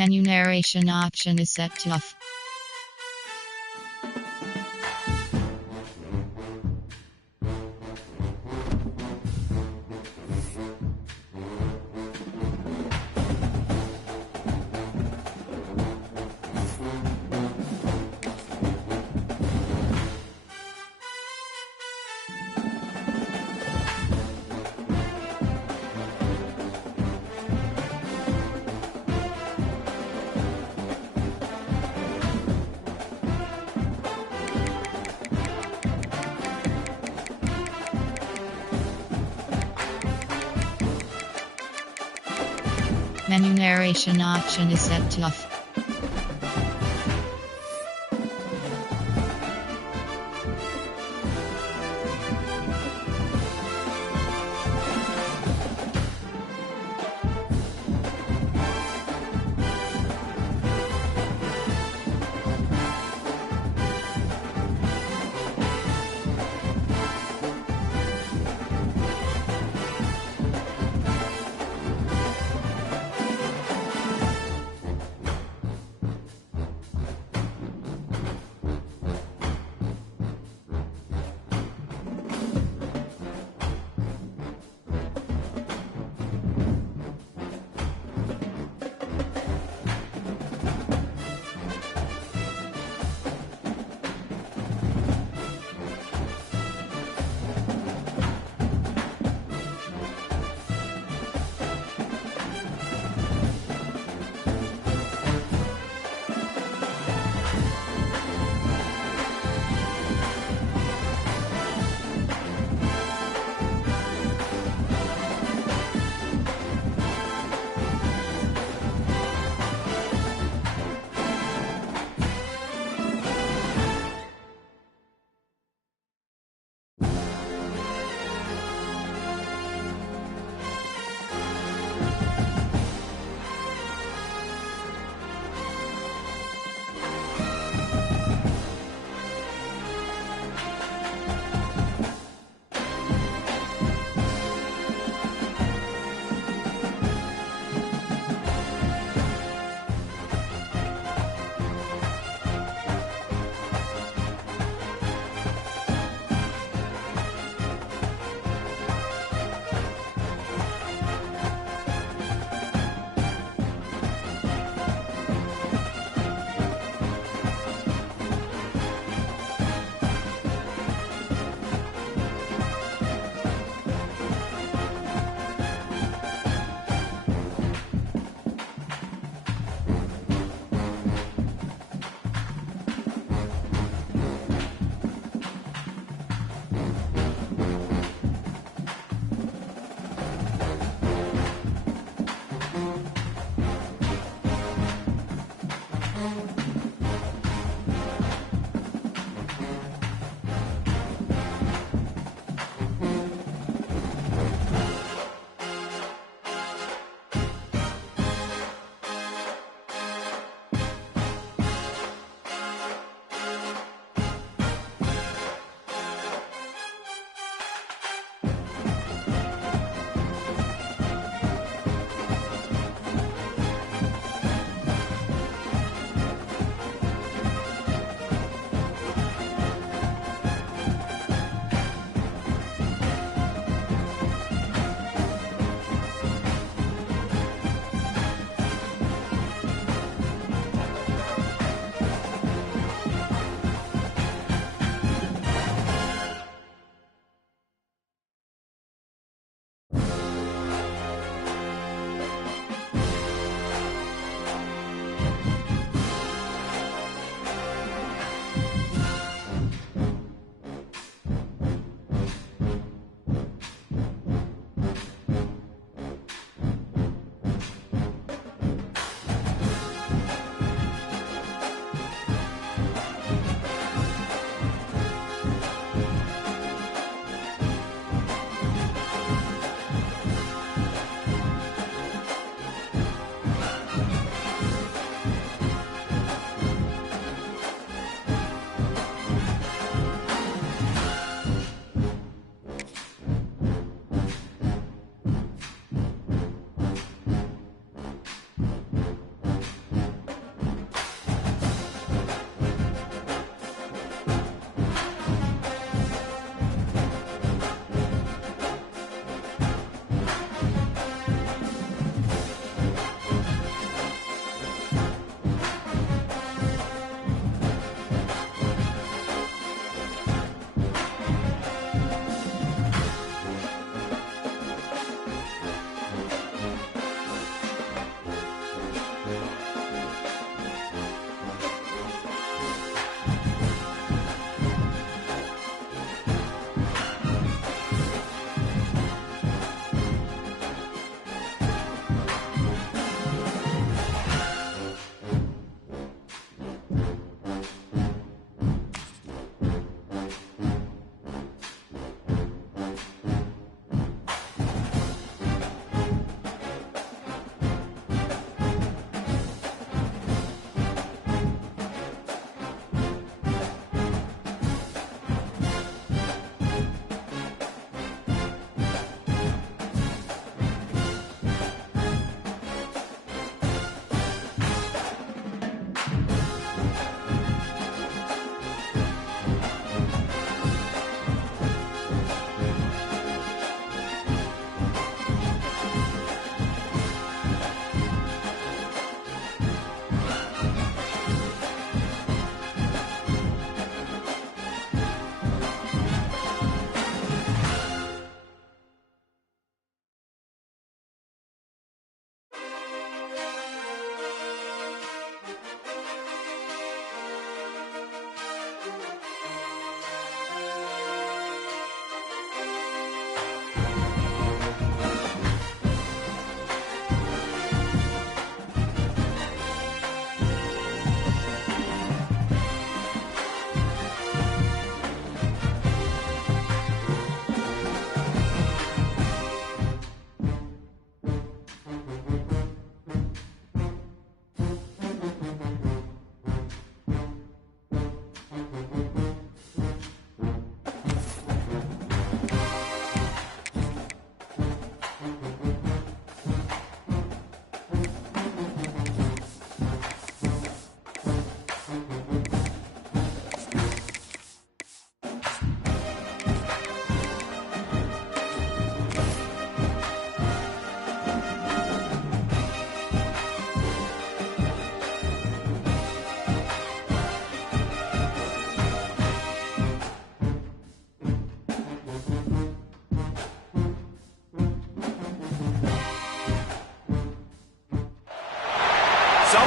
Menu narration option is set to off. Menu narration option is set to off.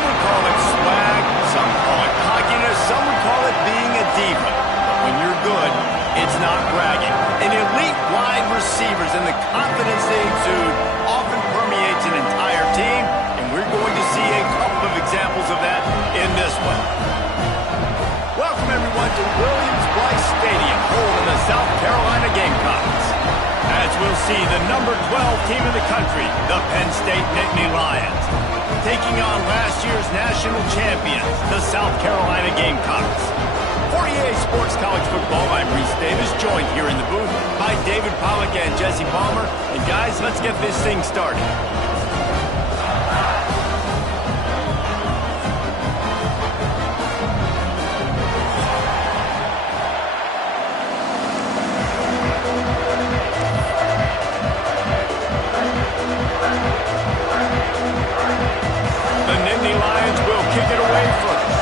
would call it swag, some call it cockiness, some would call it being a diva. But when you're good, it's not bragging. An elite wide receivers and the confidence they exude often permeates an entire team, and we're going to see a couple of examples of that in this one. Welcome, everyone, to Williams-Brice Stadium, home of the South Carolina Gamecocks. As we'll see, the number 12 team in the country, the Penn State Nittany Lions, taking on last year's national champions, the South Carolina Gamecocks. For EA Sports College Football, I'm Reese Davis, joined here in the booth by David Pollack and Jesse Palmer. And guys, let's get this thing started. The Nittany Lions will kick it away first.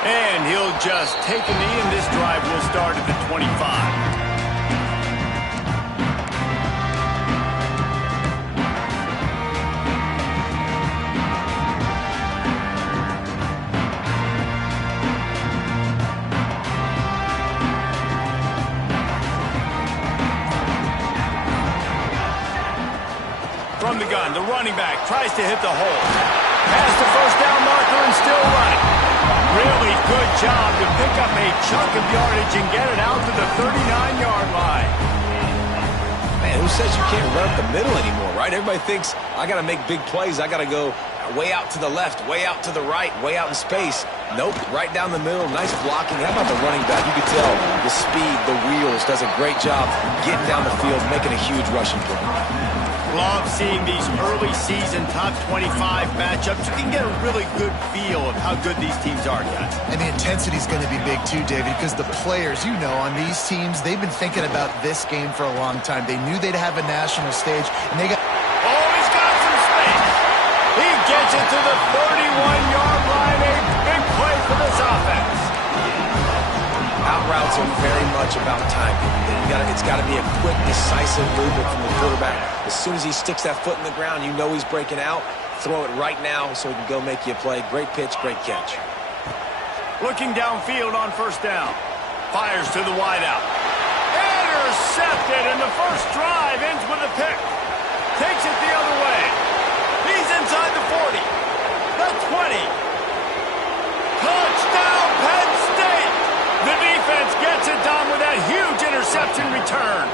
And he'll just take a knee, and this drive will start at the 25. From the gun, the running back tries to hit the hole. Past the first down marker and still running. Really good job to pick up a chunk of yardage and get it out to the 39-yard line. Man, who says you can't run up the middle anymore, right? Everybody thinks, I got to make big plays. I got to go way out to the left, way out to the right, way out in space. Nope, right down the middle. Nice blocking. How about the running back? You can tell the speed, the wheels, does a great job getting down the field, making a huge rushing play. Love seeing these early season top 25 matchups. You can get a really good feel of how good these teams are, guys. And the intensity is going to be big too, David, because the players, you know, on these teams, they've been thinking about this game for a long time. They knew they'd have a national stage, and they got... Oh, he's got some space. He gets it to the 31-yard line. A big play for this offense. Out routes are very much about timing. It's got to be a quick, decisive movement from the quarterback. As soon as he sticks that foot in the ground, you know he's breaking out. Throw it right now so he can go make you a play. Great pitch, great catch. Looking downfield on first down. Fires to the wideout. Intercepted, and the first drive ends with a pick. Takes it the other way. He's inside the 40. The 20. Touchdown, Penn State! The defense gets it done with that huge interception return.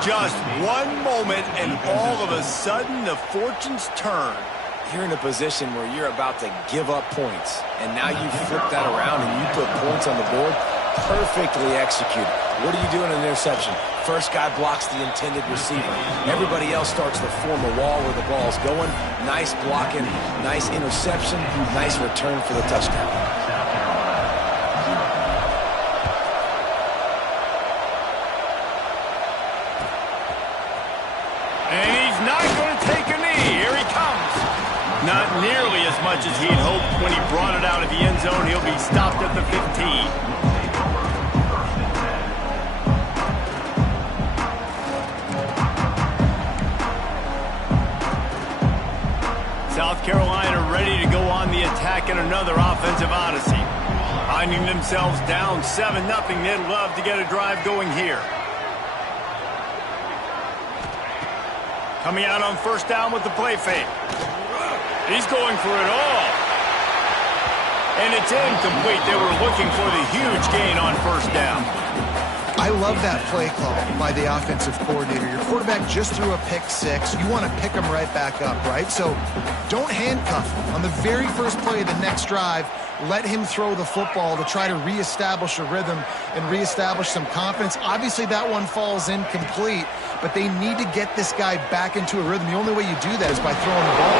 Just one moment, and all of a sudden, the fortunes turn. You're in a position where you're about to give up points, and now you flip that around and you put points on the board. Perfectly executed. What do you do in an interception? First guy blocks the intended receiver. Everybody else starts to form a wall where the ball's going. Nice blocking, nice interception, nice return for the touchdown. And he's not going to take a knee. Here he comes. Not nearly as much as he'd hoped when he brought it out of the end zone. He'll be stopped at the 15. South Carolina ready to go on the attack in another offensive odyssey. Finding themselves down 7-0, they'd love to get a drive going here. Coming out on first down with the play fake. He's going for it all. And it's incomplete. They were looking for the huge gain on first down. I love that play call by the offensive coordinator. Your quarterback just threw a pick six. You want to pick him right back up, right? So don't handcuff him. On the very first play of the next drive, let him throw the football to try to reestablish a rhythm and reestablish some confidence. Obviously, that one falls incomplete, but they need to get this guy back into a rhythm. The only way you do that is by throwing the ball.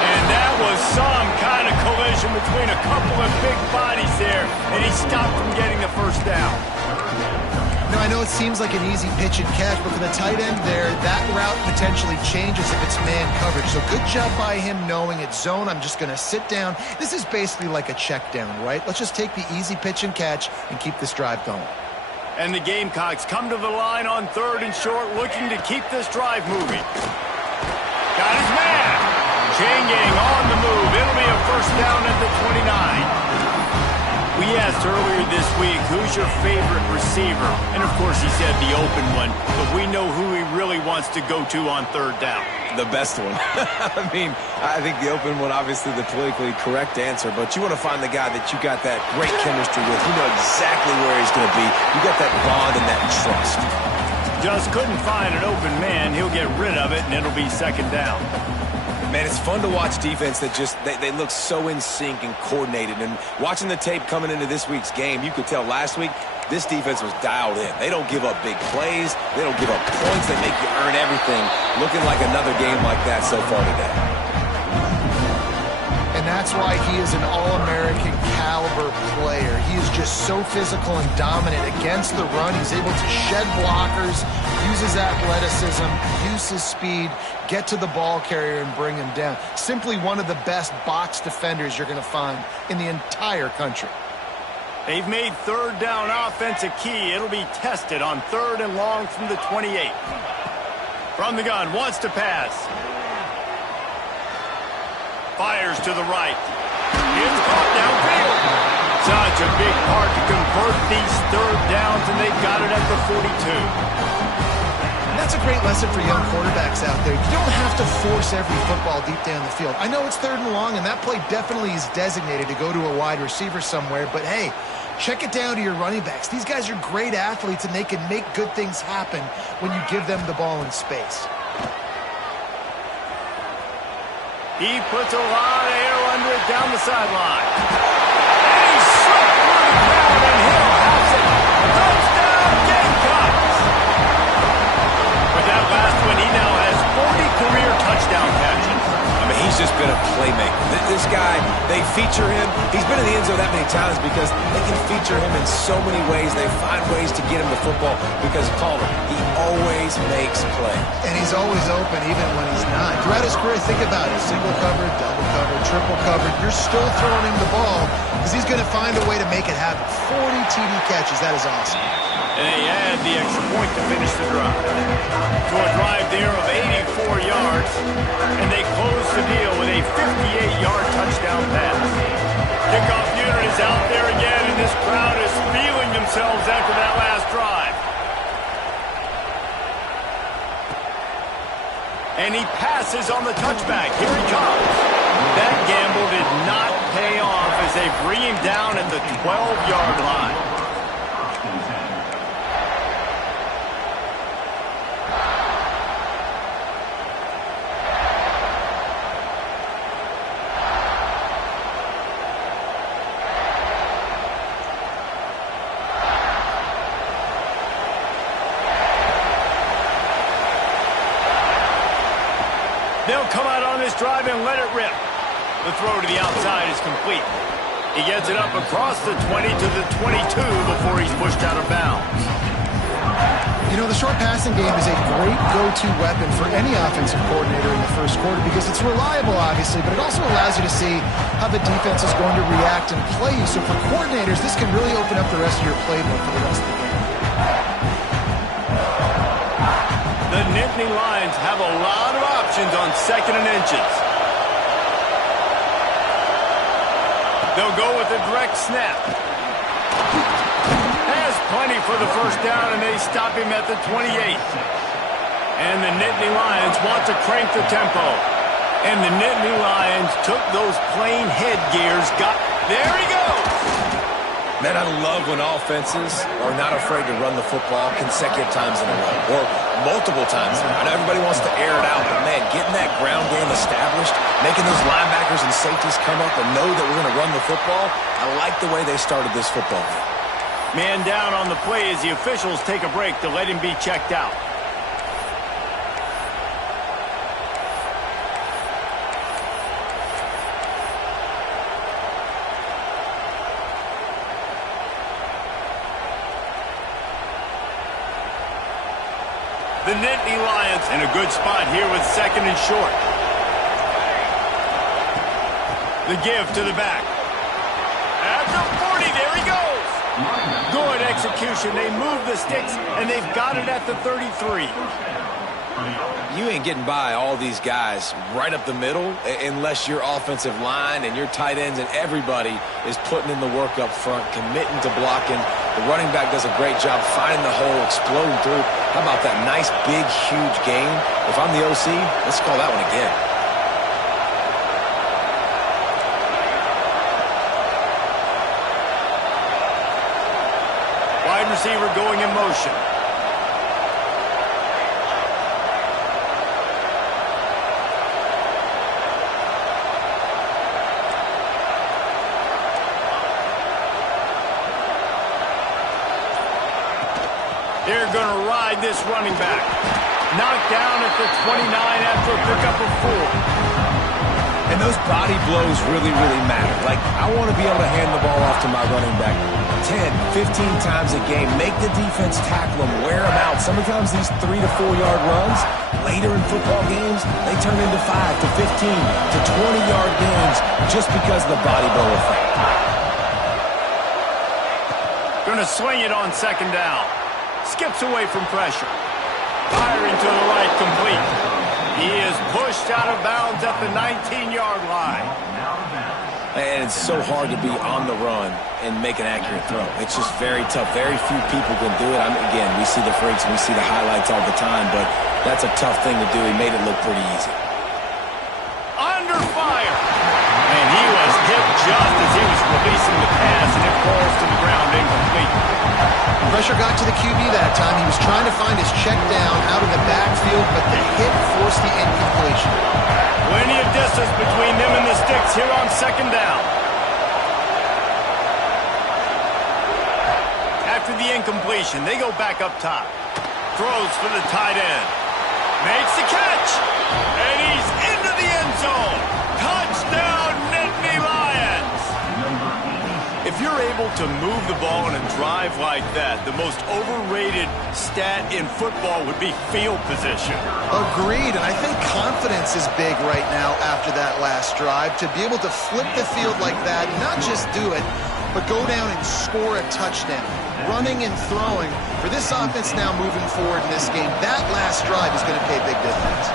And that was some kind of collision between a couple of big bodies there, and he stopped from getting the first down. No, I know it seems like an easy pitch and catch, but for the tight end there, that route potentially changes if it's man coverage. So good job by him knowing it's zone. I'm just going to sit down. This is basically like a check down, right? Let's just take the easy pitch and catch and keep this drive going. And the Gamecocks come to the line on 3rd and short, looking to keep this drive moving. Got his man. Chain gang on the move. It'll be a first down at the 29. We asked earlier this week, who's your favorite receiver? And, of course, he said the open one. But we know who he really wants to go to on 3rd down. The best one. I mean, I think the open one, obviously the politically correct answer, but you want to find the guy that you got that great chemistry with. You know exactly where he's going to be. You got that bond and that trust. Just couldn't find an open man. He'll get rid of it, and it'll be 2nd down. Man, it's fun to watch defense that just, they look so in sync and coordinated. And watching the tape coming into this week's game, you could tell last week, this defense was dialed in. They don't give up big plays. They don't give up points. They make you earn everything. Looking like another game like that so far today. And that's why he is an All-American caliber player. He is just so physical and dominant against the run. He's able to shed blockers, use his athleticism, use his speed, get to the ball carrier and bring him down. Simply one of the best box defenders you're going to find in the entire country. They've made 3rd down offense a key. It'll be tested on 3rd and long from the 28. From the gun, wants to pass. Fires to the right. It's caught downfield. Such a big part to convert these 3rd downs, and they've got it at the 42. And that's a great lesson for young quarterbacks out there. You don't have to force every football deep down the field. I know it's 3rd and long, and that play definitely is designated to go to a wide receiver somewhere, but hey, check it down to your running backs. These guys are great athletes, and they can make good things happen when you give them the ball in space. He puts a lot of air under it down the sideline. And he's slipped through the crowd, and Hill has it. Touchdown, Gamecocks! With that last one, he now has 40 career touchdown catches. I mean, he's just been a playmaker. This guy, they feature him. He's been in the end zone that many times because they can feature him in so many ways. They find ways to get him the football because, Calder, he always makes plays. And he's always open even when he's not. Throughout his career, think about it. Single covered, double covered, triple covered. You're still throwing him the ball because he's going to find a way to make it happen. 40 TD catches. That is awesome. And they add the extra point to finish the drive. So a drive there of 84 yards, and they close the deal with a 58-yard touchdown pass. Kickoff unit is out there again, and this crowd is feeling themselves after that last drive. And he passes on the touchback. Here he comes. That gamble did not pay off as they bring him down at the 12-yard line. They'll come out on this drive and let it rip. The throw to the outside is complete. He gets it up across the 20 to the 22 before he's pushed out of bounds. You know, the short passing game is a great go-to weapon for any offensive coordinator in the first quarter because it's reliable, obviously, but it also allows you to see how the defense is going to react and play you. So for coordinators, this can really open up the rest of your playbook for the rest of the game. The Nittany Lions have a lot of options on 2nd and inches. They'll go with a direct snap. Has plenty for the first down, and they stop him at the 28. And the Nittany Lions want to crank the tempo. And the Nittany Lions took those plain headgears, there he goes! Man, I love when offenses are not afraid to run the football consecutive times in a row, or multiple times. I know everybody wants to air it out, but man, getting that ground game established, making those linebackers and safeties come up and know that we're going to run the football, I like the way they started this football game. Man down on the play as the officials take a break to let him be checked out. The Nittany Lions in a good spot here with second and short. The give to the back. At the 40, there he goes. Good execution. They move the sticks, and they've got it at the 33. You ain't getting by all these guys right up the middle unless your offensive line and your tight ends and everybody is putting in the work up front, committing to blocking. The running back does a great job finding the hole, exploding through. How about that nice, big, huge gain? If I'm the OC, let's call that one again. Wide receiver going in motion. They're going to ride this running back. Knocked down at the 29 after a pickup of 4. And those body blows really, really matter. Like, I want to be able to hand the ball off to my running back 10, 15 times a game. Make the defense tackle them, wear them out. Sometimes these 3 to 4 yard runs, later in football games, they turn into 5 to 15 to 20 yard gains just because of the body blow effect. Going to swing it on second down. Skips away from pressure. Firing to the right, complete. He is pushed out of bounds at the 19-yard line. And it's so hard to be on the run and make an accurate throw. It's just very tough. Very few people can do it. Again, we see the freaks, we see the highlights all the time, but that's a tough thing to do. He made it look pretty easy. Under fire. And he was hit just as he was releasing the pass, and it falls to the ground incomplete. Pressure got to the QB that time. He was trying to find his check down out of the backfield, but the hit forced the incompletion. Plenty of distance between them and the sticks here on second down. After the incompletion, they go back up top. Throws for the tight end. Makes the catch. And he's into the end zone. Touchdown, Nittany Lions. If you're able to move the ball in a drive like that, the most overrated stat in football would be field position. Agreed, and I think confidence is big right now after that last drive. To be able to flip the field like that, not just do it, but go down and score a touchdown. Running and throwing. For this offense now moving forward in this game, that last drive is going to pay big dividends.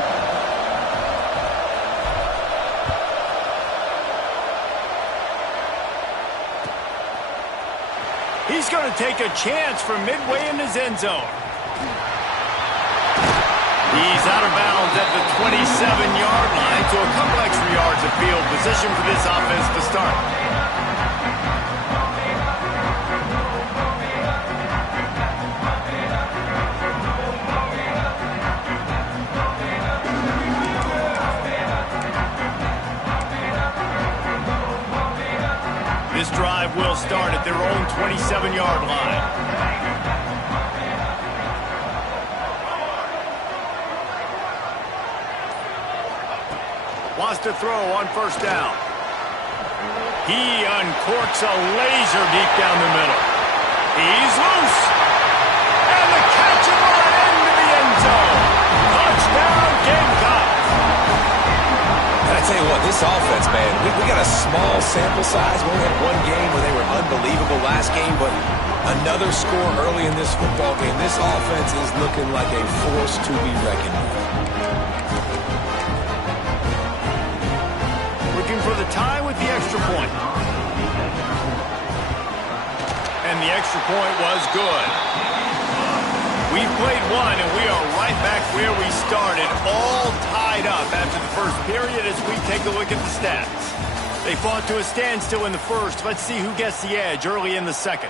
He's going to take a chance from midway in his end zone. He's out of bounds at the 27-yard line, so a couple extra yards of field position for this offense to start. This drive will start at their own 27-yard line. Wants to throw on first down. He uncorks a laser deep down the middle. He's loose. And the catch at the end of the end zone. Touchdown, Gamecocks. I tell you what, this offense, man, we got a small sample size. We only had one game where they were unbelievable last game, but another score early in this football game. This offense is looking like a force to be reckoned with. Looking for the tie with the extra point. And the extra point was good. We've played one, and we are right back where we started, all tied up after the first period as we take a look at the stats. They fought to a standstill in the first. Let's see who gets the edge early in the second.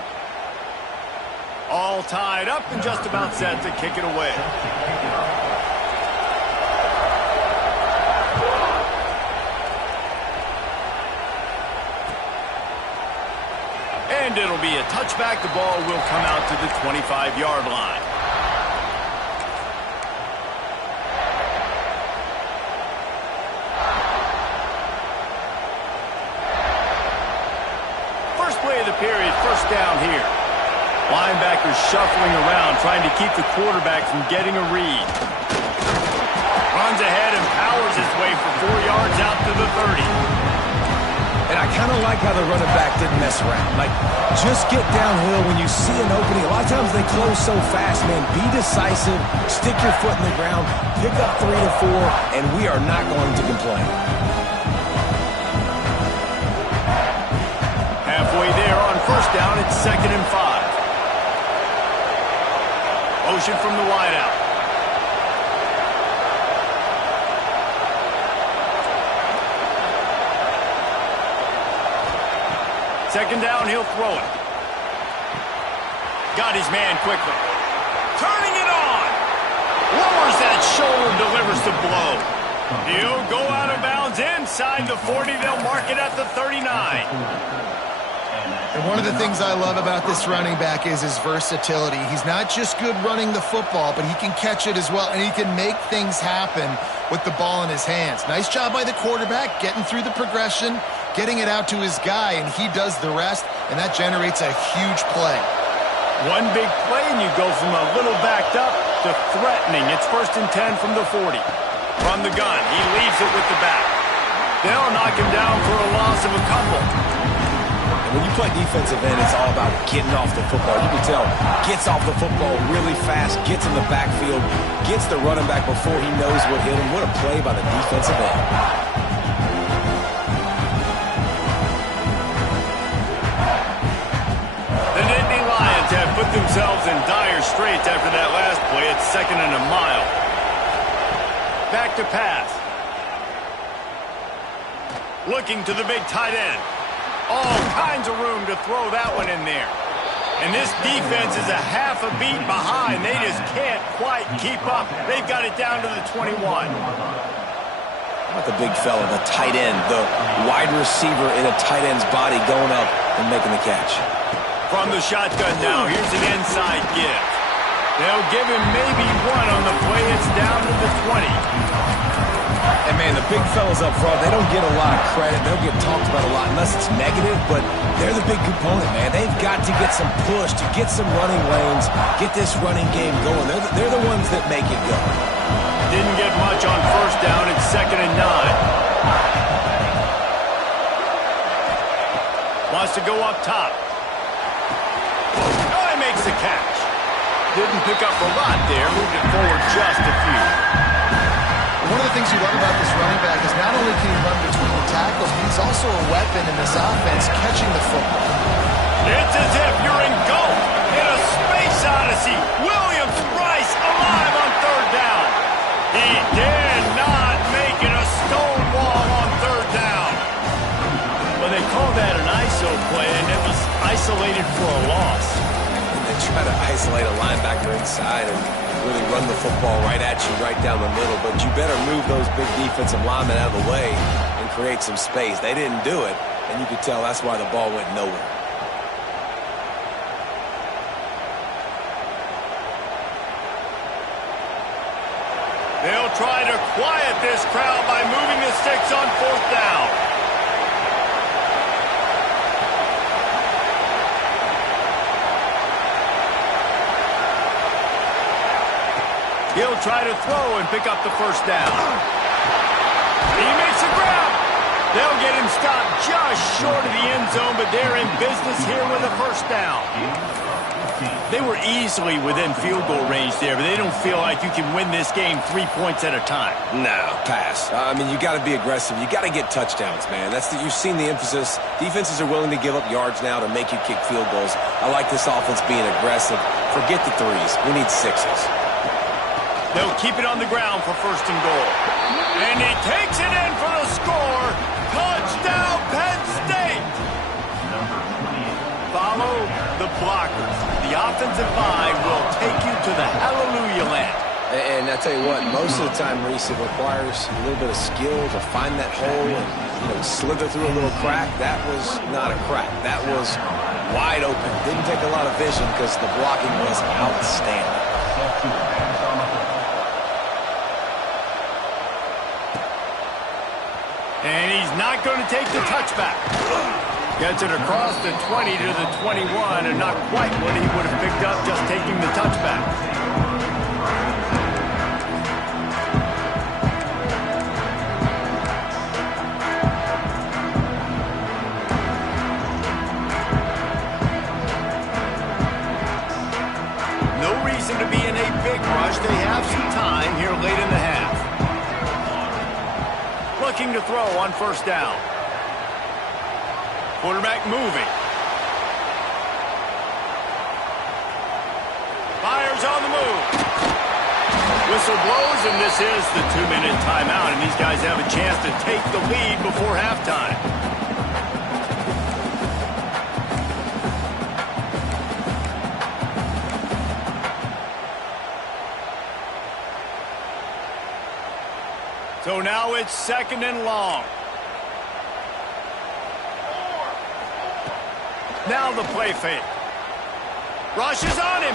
All tied up and just about set to kick it away. And it'll be a touchback. The ball will come out to the 25-yard line. First play of the period, first down here. Linebackers shuffling around, trying to keep the quarterback from getting a read. Runs ahead and powers his way for 4 yards out to the 30. And I kind of like how the running back didn't mess around. Like, just get downhill when you see an opening. A lot of times they close so fast, man. Be decisive, stick your foot in the ground, pick up 3 to 4, and we are not going to complain. Halfway there on first down, it's 2nd and 5. Motion from the wideout. Second down, he'll throw it. Got his man quickly. Turning it on. Lowers that shoulder, delivers the blow. He'll go out of bounds inside the 40. They'll mark it at the 39. And one of the things I love about this running back is his versatility. He's not just good running the football, but he can catch it as well, and he can make things happen with the ball in his hands. Nice job by the quarterback, getting through the progression, getting it out to his guy, and he does the rest, and that generates a huge play. One big play, and you go from a little backed up to threatening. It's 1st and 10 from the 40. From the gun, he leaves it with the back. They'll knock him down for a loss of a couple. When you play defensive end, it's all about getting off the football. You can tell, gets off the football really fast, gets in the backfield, gets the running back before he knows what hit him. What a play by the defensive end. The Nittany Lions have put themselves in dire straits after that last play. It's 2nd and a mile. Back to pass. Looking to the big tight end. All kinds of room to throw that one in there. And this defense is a half a beat behind. They just can't quite keep up. They've got it down to the 21. How about the big fella, the tight end, the wide receiver in a tight end's body going up and making the catch. From the shotgun now, here's an inside give. They'll give him maybe one on the play. It's down to the 20. And, man, the big fellas up front, they don't get a lot of credit. They don't get talked about a lot unless it's negative, but they're the big component, man. They've got to get some push, to get some running lanes, get this running game going. They're the ones that make it go. Didn't get much on first down. It's 2nd and 9. Wants to go up top. Oh, he makes the catch. Didn't pick up a lot there. Moved it forward just a few. One of the things you love about this running back is not only can he run between the tackles, but he's also a weapon in this offense catching the football. It's as if you're engulfed in a space odyssey. Williams-Brice alive on 3rd down. He did not make it a stone wall on 3rd down. Well, they call that an ISO play, and it was isolated for a loss. And they try to isolate a linebacker inside and really run the football right at you, right down the middle. But you better move those big defensive linemen out of the way and create some space. They didn't do it, and you could tell that's why the ball went nowhere. They'll try to quiet this crowd by moving the sticks on 4th down. He'll try to throw and pick up the 1st down. He makes a grab. They'll get him stopped just short of the end zone, but they're in business here with a 1st down. They were easily within field goal range there, but they don't feel like you can win this game 3 points at a time. No, pass. I mean, you got to be aggressive. You got to get touchdowns, man. You've seen the emphasis. Defenses are willing to give up yards now to make you kick field goals. I like this offense being aggressive. Forget the 3s. We need 6s. They'll keep it on the ground for 1st and goal. And he takes it in for the score. Touchdown, Penn State! Follow the blockers. The offensive line will take you to the hallelujah land. And I tell you what, most of the time, Reese, it requires a little bit of skill to find that hole and slither through a little crack. That was not a crack. That was wide open. Didn't take a lot of vision because the blocking was outstanding. And he's not going to take the touchback. Gets it across the 20 to the 21, and not quite what he would have picked up just taking the touchback. No reason to be in a big rush. They have some time here late in the half. Looking to throw on first down. Quarterback moving. Fires on the move. Whistle blows, and this is the 2-minute timeout, and these guys have a chance to take the lead before halftime. So now it's 2nd and long. Now the play fake. Rushes on him.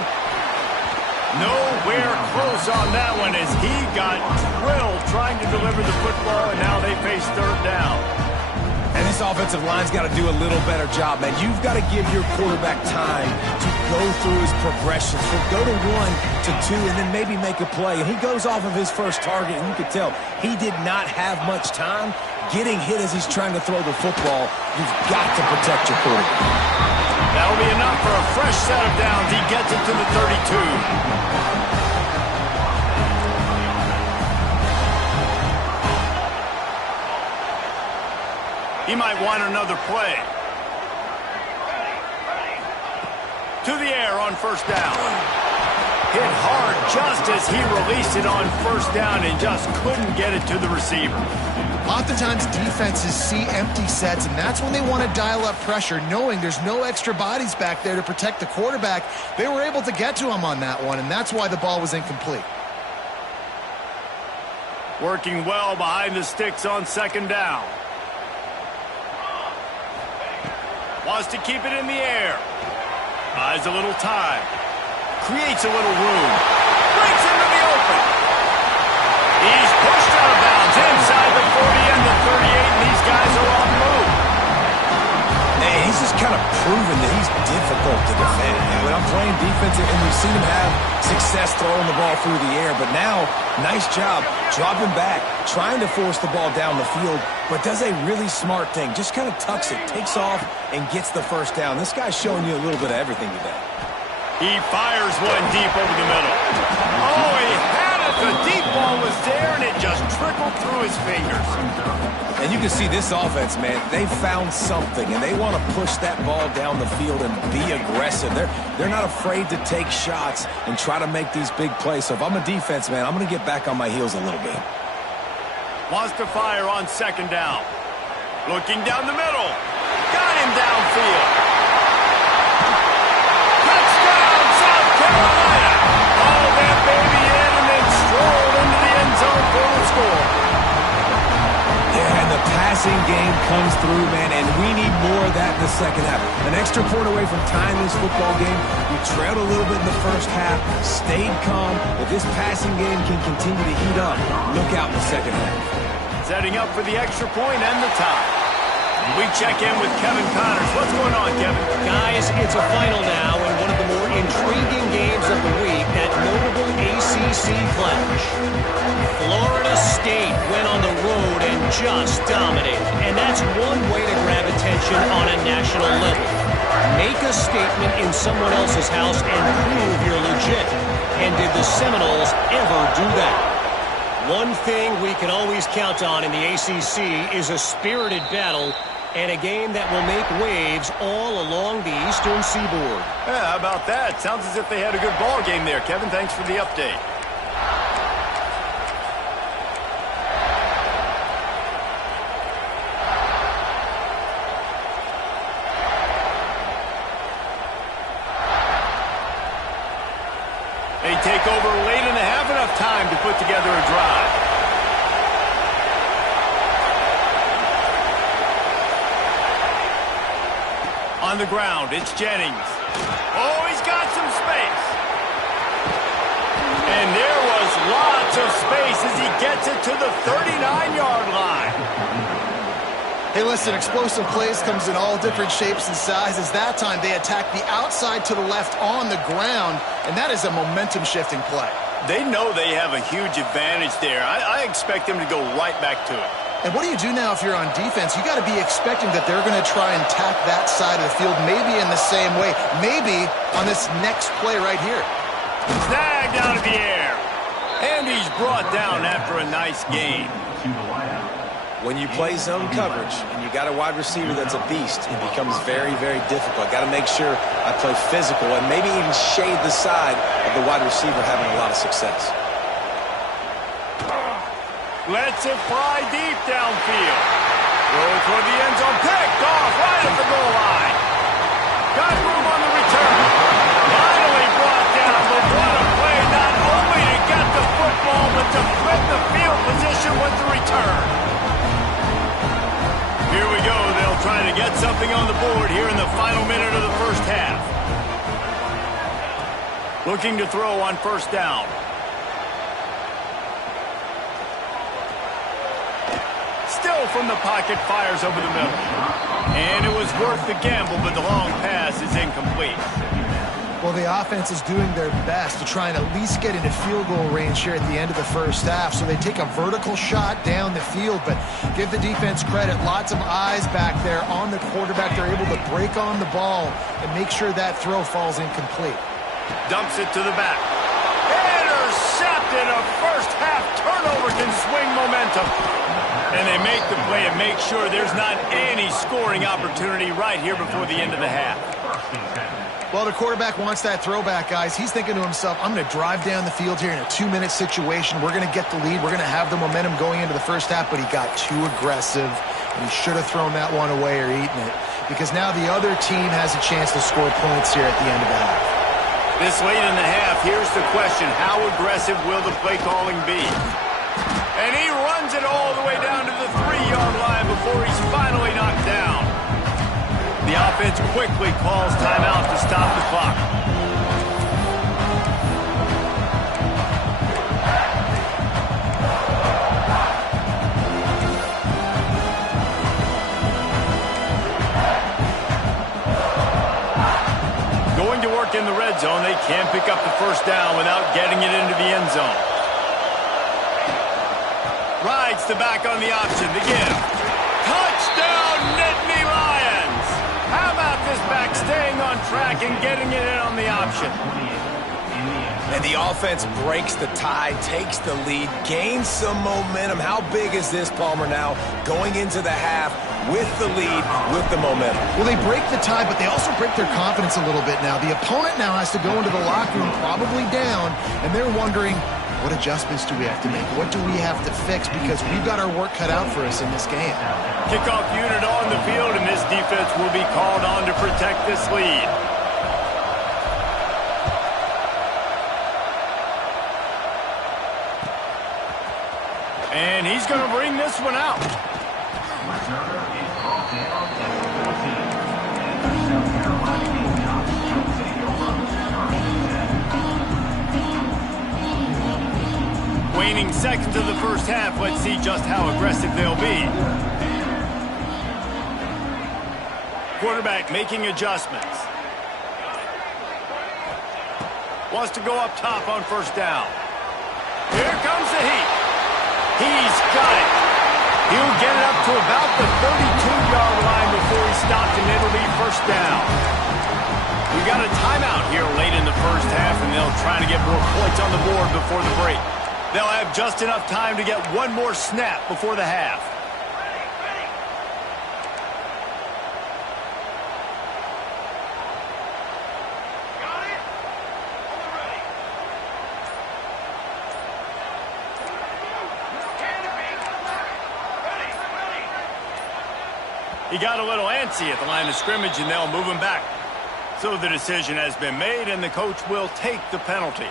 Nowhere close on that one as he got drilled trying to deliver the football, and now they face 3rd down. And this offensive line's got to do a little better job, man. You've got to give your quarterback time to go through his progressions. So go to 1 to 2 and then maybe make a play. And he goes off of his first target, and you could tell he did not have much time getting hit as he's trying to throw the football. You've got to protect your quarterback. That'll be enough for a fresh set of downs. He gets it to the 32. He might want another play. To the air on first down. Hit hard just as he released it on first down and just couldn't get it to the receiver. Oftentimes defenses see empty sets, and that's when they want to dial up pressure, knowing there's no extra bodies back there to protect the quarterback. They were able to get to him on that one, and that's why the ball was incomplete. Working well behind the sticks on 2nd down. Wants to keep it in the air. Buys a little time. Creates a little room. Breaks into the open. He's pushed out of bounds inside the 40 and the 38, and these guys are on the move. Hey, he's just kind of proven that he's difficult to defend. And when I'm playing defense, and we've seen him have success throwing the ball through the air, but now, nice job dropping back, trying to force the ball down the field, but does a really smart thing. Just kind of tucks it, takes off, and gets the first down. This guy's showing you a little bit of everything today. He fires one deep over the middle. Oh, he had it. The deep ball was there, and it just trickled through his fingers. And you can see this offense, man, they found something, and they want to push that ball down the field and be aggressive. They're not afraid to take shots and try to make these big plays. So if I'm a defense, man, I'm going to get back on my heels a little bit. Wants to fire on 2nd down. Looking down the middle. Got him downfield. Touchdown, South Carolina. Hauled that baby in and then strolled into the end zone for the score. Yeah, and the passing game comes through, man, and we need more of that in the second half. An extra point away from tying this football game. We trailed a little bit in the first half, stayed calm. If this passing game can continue to heat up, look out in the second half. Setting up for the extra point and the tie. We check in with Kevin Connors. What's going on, Kevin? Guys, it's a final now in one of the more intriguing games of the week, that notable ACC clash. Florida State went on the road and just dominated, and that's one way to grab attention on a national level. Make a statement in someone else's house and prove you're legit. And did the Seminoles ever do that? One thing we can always count on in the ACC is a spirited battle and a game that will make waves all along the Eastern Seaboard. Yeah, how about that? Sounds as if they had a good ball game there, Kevin. Thanks for the update. They take over late in the half, enough time to put together a drive. On the ground, it's Jennings. Oh, he's got some space. And there was lots of space as he gets it to the 39-yard line. Hey, listen, explosive plays comes in all different shapes and sizes. That time they attack the outside to the left on the ground, and that is a momentum-shifting play. They know they have a huge advantage there. I expect them to go right back to it. And what do you do now if you're on defense? You got to be expecting that they're going to try and attack that side of the field, maybe in the same way, maybe on this next play right here. Snagged out of the air. And he's brought down after a nice gain. When you play zone coverage and you got a wide receiver that's a beast, it becomes very, very difficult. Got to make sure I play physical and maybe even shade the side of the wide receiver having a lot of success. Lets it fly deep downfield. Throw toward the end zone. Picked off right at the goal line. Got room on the return. Finally brought down, but what a play, not only to get the football, but to flip the field position with the return. Here we go. They'll try to get something on the board here in the final minute of the first half. Looking to throw on first down. Still from the pocket, fires over the middle. And it was worth the gamble, but the long pass is incomplete. Well, the offense is doing their best to try and at least get into field goal range here at the end of the first half. So they take a vertical shot down the field, but give the defense credit. Lots of eyes back there on the quarterback. They're able to break on the ball and make sure that throw falls incomplete. Dumps it to the back. Intercepted. A first half turnover can swing momentum. And they make the play and make sure there's not any scoring opportunity right here before the end of the half. Well, the quarterback wants that throwback, guys. He's thinking to himself, I'm going to drive down the field here in a 2-minute situation. We're going to get the lead. We're going to have the momentum going into the first half, but he got too aggressive, and he should have thrown that one away or eaten it, because now the other team has a chance to score points here at the end of the half. This late in the half, here's the question. How aggressive will the play calling be? And he runs it all the way down to the 3-yard line before he's finally knocked down. The offense quickly calls timeout to stop the clock. Going to work in the red zone, they can't pick up the first down without getting it into the end zone. Rides the back on the option to give. Touchdown, Nittany Lions! How about this back staying on track and getting it in on the option? And the offense breaks the tie, takes the lead, gains some momentum. How big is this, Palmer, now going into the half with the lead, with the momentum? Well, they break the tie, but they also break their confidence a little bit now. The opponent now has to go into the locker room probably down, and they're wondering, what adjustments do we have to make? What do we have to fix? Because we've got our work cut out for us in this game. Kickoff unit on the field, and this defense will be called on to protect this lead. And he's going to bring this one out. Waning seconds of the first half. Let's see just how aggressive they'll be. Quarterback making adjustments. Wants to go up top on first down. Here comes the heat. He's got it. He'll get it up to about the 32-yard line before he stopped, and it'll be first down. We got a timeout here late in the first half, and they'll try to get more points on the board before the break. They'll have just enough time to get one more snap before the half. He got a little antsy at the line of scrimmage, and they'll move him back. So the decision has been made, and the coach will take the penalty.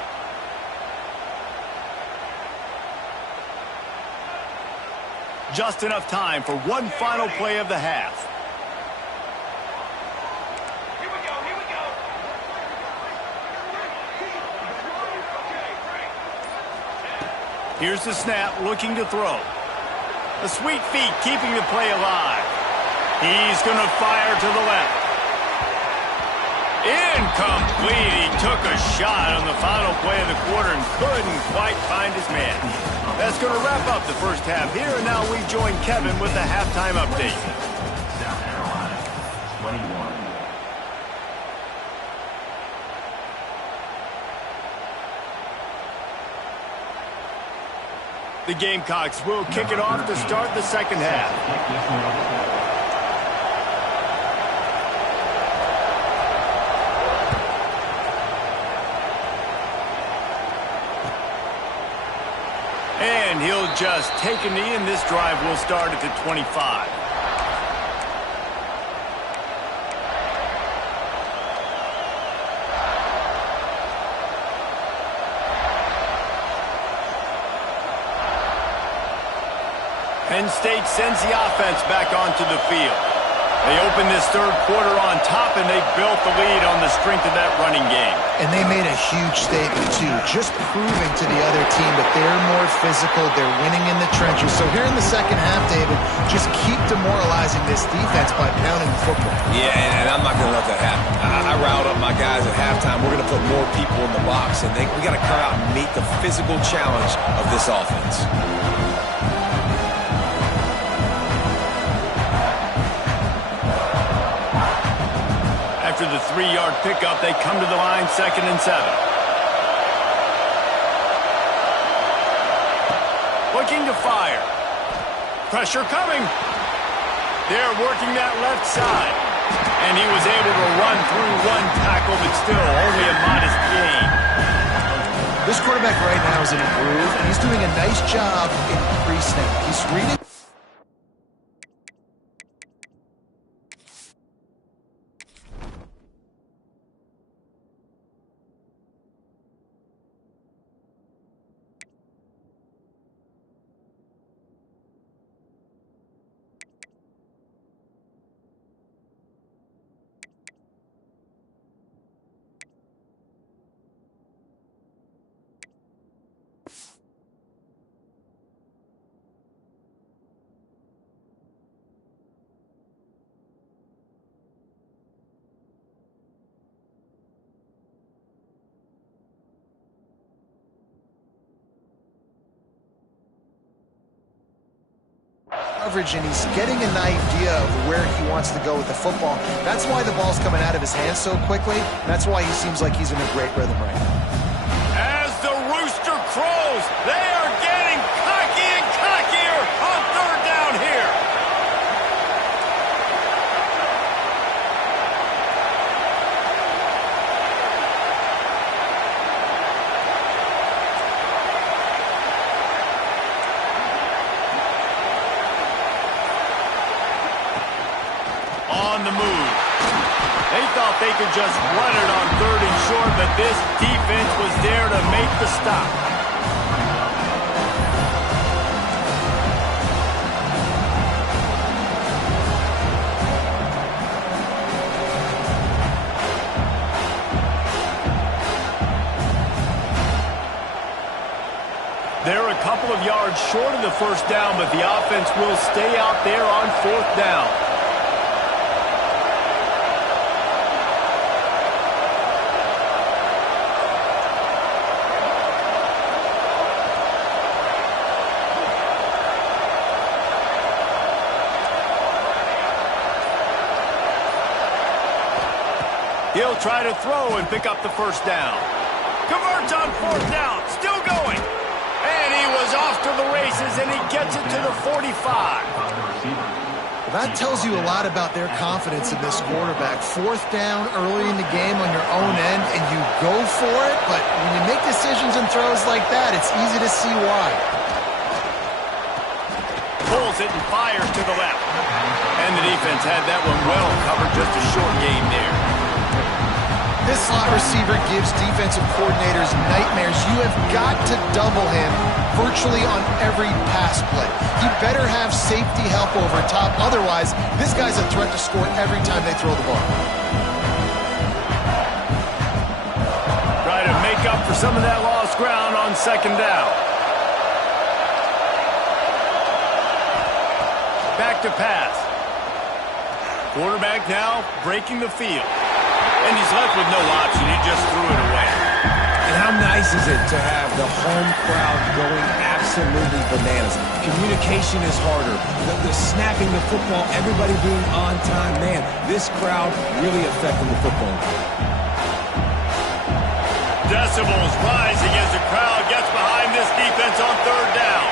Just enough time for one final play of the half. Here we go, here we go. Here's the snap, looking to throw. The sweet feet keeping the play alive. He's going to fire to the left. Incomplete. He took a shot on the final play of the quarter and couldn't quite find his man. That's going to wrap up the first half here, and now we join Kevin with the halftime update. South Carolina, 21. The Gamecocks will kick it off to start the second half. And he'll just take a knee, and this drive will start at the 25. Penn State sends the offense back onto the field. They open this third quarter on top, and they built the lead on the strength of that running game. And they made a huge statement, too, just proving to the other team that they're more physical, they're winning in the trenches. So here in the second half, David, just keep demoralizing this defense by pounding the football. Yeah, and I'm not going to let that happen. I riled up my guys at halftime. We're going to put more people in the box, and we got to come out and meet the physical challenge of this offense. After the 3-yard pickup, they come to the line, 2nd and 7. Looking to fire. Pressure coming. They're working that left side. And he was able to run through one tackle, but still only a modest gain. This quarterback right now is in a groove, and he's doing a nice job in pre-snap. He's reading. Coverage, and he's getting an idea of where he wants to go with the football. That's why the ball's coming out of his hands so quickly. That's why he seems like he's in a great rhythm right now. As the rooster crows, they are getting cocky and cockier on third down here. On the move. They thought they could just run it on 3rd and short, but this defense was there to make the stop. They're a couple of yards short of the first down, but the offense will stay out there on 4th down. He'll try to throw and pick up the first down. Converts on 4th down, still going. And he was off to the races, and he gets it to the 45. Well, that tells you a lot about their confidence in this quarterback. 4th down early in the game on your own end, and you go for it, but when you make decisions and throws like that, it's easy to see why. Pulls it and fires to the left. And the defense had that one well covered, just a short gain there. This slot receiver gives defensive coordinators nightmares. You have got to double him virtually on every pass play. He better have safety help over top. Otherwise, this guy's a threat to score every time they throw the ball. Try to make up for some of that lost ground on 2nd down. Back to pass. Quarterback now breaking the field. And he's left with no option. He just threw it away. And how nice is it to have the home crowd going absolutely bananas? Communication is harder. The snapping the football, everybody being on time. Man, this crowd really affecting the football. Decibels rising as the crowd gets behind this defense on third down.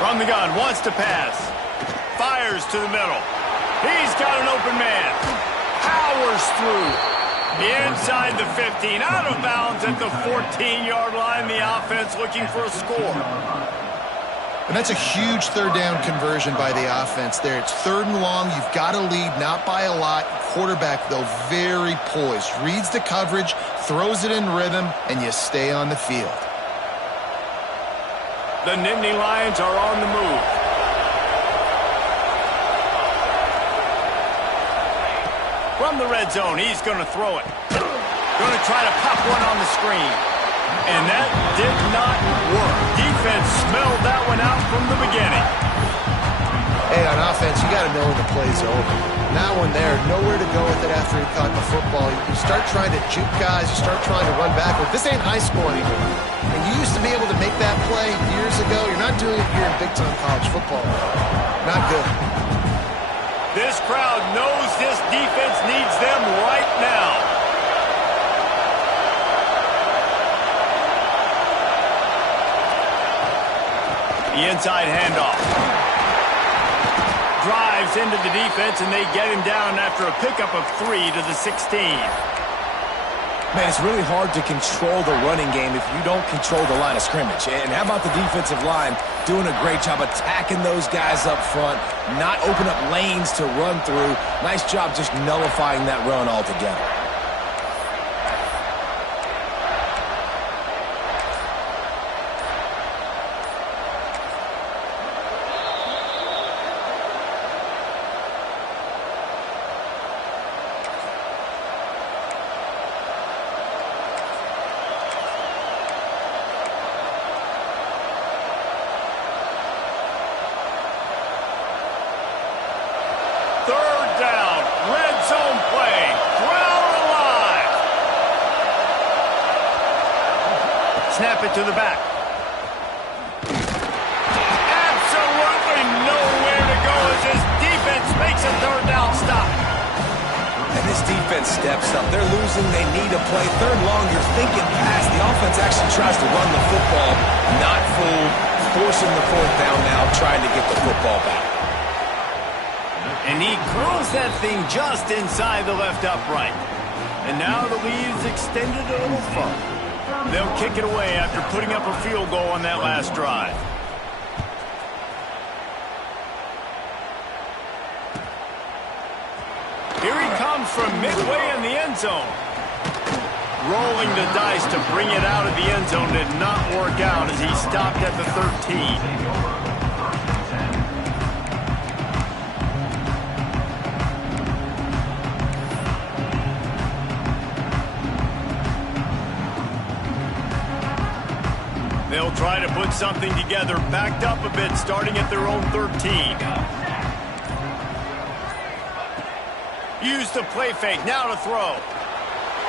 From the gun, wants to pass. Fires to the middle. He's got an open man. Powers through. Inside the 15. Out of bounds at the 14-yard line. The offense looking for a score. And that's a huge third down conversion by the offense there. It's 3rd and long. You've got to lead, not by a lot. Quarterback, though, very poised. Reads the coverage, throws it in rhythm, and you stay on the field. The Nittany Lions are on the move. From the red zone, he's going to throw it. Going to try to pop one on the screen. And that did not work. Defense smelled that one out from the beginning. Hey, on offense, you got to know when the play's over. Now when they're nowhere to go with it after he caught the football, you start trying to juke guys, you start trying to run backward. This ain't high school anymore. And you used to be able to make that play years ago. You're not doing it here in big-time college football. Not good. This crowd knows this defense needs them right now. The inside handoff. Drives into the defense, and they get him down after a pickup of 3 to the 16. Man, it's really hard to control the running game if you don't control the line of scrimmage. And how about the defensive line doing a great job attacking those guys up front, not open up lanes to run through. Nice job just nullifying that run altogether. Third down, red zone play, crowd alive. Snap it to the back. Absolutely nowhere to go as this defense makes a third down stop. And this defense steps up. They're losing. They need a play. 3rd long, you're thinking pass. The offense actually tries to run the football. Not fooled. Forcing the 4th down now, trying to get the football back. And he curls that thing just inside the left upright. And now the lead's extended a little further. They'll kick it away after putting up a field goal on that last drive. Here he comes from midway in the end zone. Rolling the dice to bring it out of the end zone did not work out as he stopped at the 13. They'll try to put something together, backed up a bit, starting at their own 13. Use the play fake, now to throw.